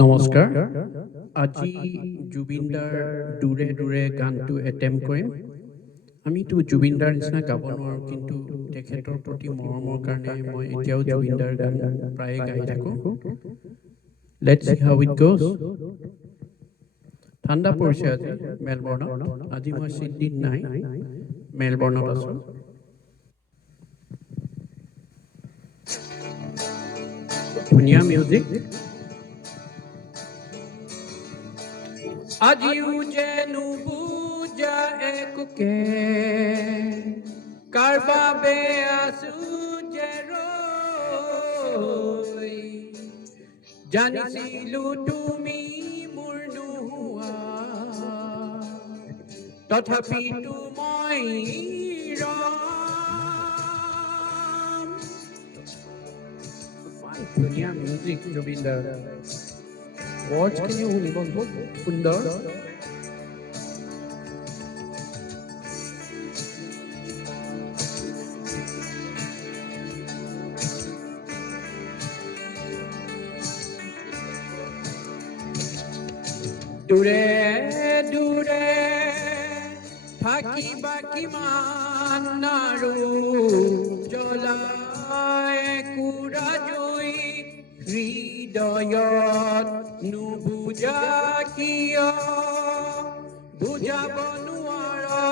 নমস্কাৰ। আজি জুবিনদাৰ দূৰে দূৰে গানটো এটেম্প কৰিম। আমিতো জুবিনদাৰ নিচিনা গাব নোৱাৰোঁ, কিন্তু তেখেতৰ প্ৰতি মৰমৰ কাৰণে মই এতিয়াও জুবিনদাৰ গান প্ৰায়ে গাই থাকোঁ। Let's C how it goes. ঠাণ্ডা পৰিছে আজি মেলবৰ্ণত। আজি মই ছিডনীত নাই, মেলবৰ্ণত আছোঁ। ধুনীয়া মিউজিক। আজিও যেনো বুজা একোকে কাৰ বাবে আছোঁ যে ৰৈ, জানিছিলোঁ তুমি মোৰ নোহোৱা, তথাপিতো মই ৰম। ধুনীয়া মিউজিক জুবিনদাৰ। ৱৰ্ডছখিনিও শুনিব খুব সুন্দৰ। দূৰে দূৰে থাকিবা কিমান আৰু জ্বলাই কুৰা জুই হৃদয়ত নুবুজা কিয়, বুজাব নোৱাৰা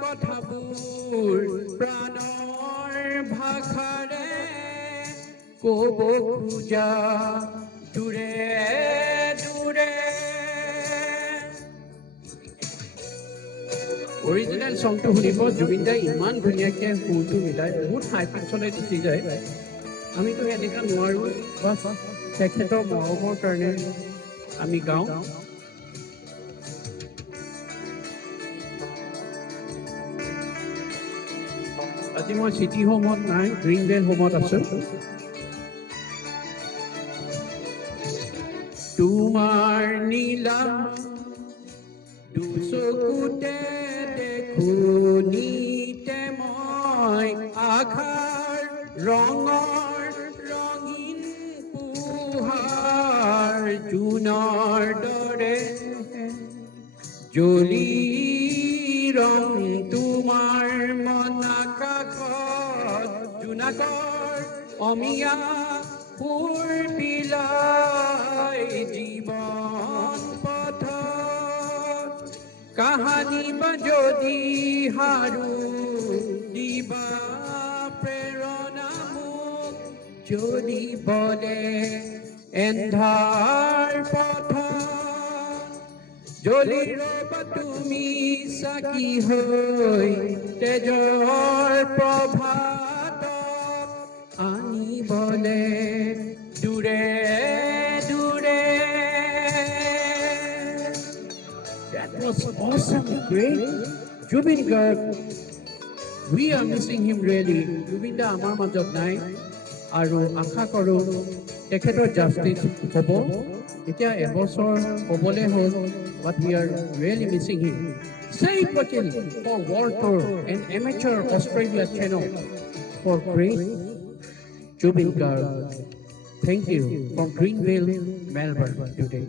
কথাবোৰ প্ৰাণৰ ভাষাৰে ক'ব খোজা। দূৰে দূৰে অৰিজিনেল চংটো শুনিব। জুবিনদাই ইমান ধুনীয়াকৈ সুৰটো মিলাই বহুত হাই পিচলৈ গুচি যায়। আমিতো এনেকুৱা নোৱাৰোঁ, বাছ তেখেতৰ মৰমৰ কাৰণে আমি গাওঁ। আজি মই চিটি হোমত নাই, গ্ৰীণভেল হোমত আছোঁ। তোমাৰ নীলা দুচকুতে দেখোনিতে মই আশাৰ ৰঙৰ ৰঙীন পোহাৰ, জোনৰ দৰে জ্বলি ৰং তোমাৰ মন আকাশত, জোনাকৰ অমিয়া সুৰ বিলাই জীৱন পথত, কাহানি বা যদি হাৰো দিবা প্ৰেৰণা মোক, জ্বলিবলে এন্ধাৰ পথত, জ্বলি ৰবা তুমি চাকি হৈ তেজৰ প্ৰভাতক আনিবলে দূৰে দূৰে। That was awesome, great. Jubin Garg, we are missing him really. Jubinda আমাৰ মাজত নাই আৰু আশা কৰোঁ তেখেতৰ জাষ্টিচ হ'ব। এতিয়া এবছৰ হ'বলৈ হ'ল, but we are really missing him. Saeed Patil for World Tour and Amateur Australia Channel for great Jubin Garg. Thank you from Greenville, Melbourne today.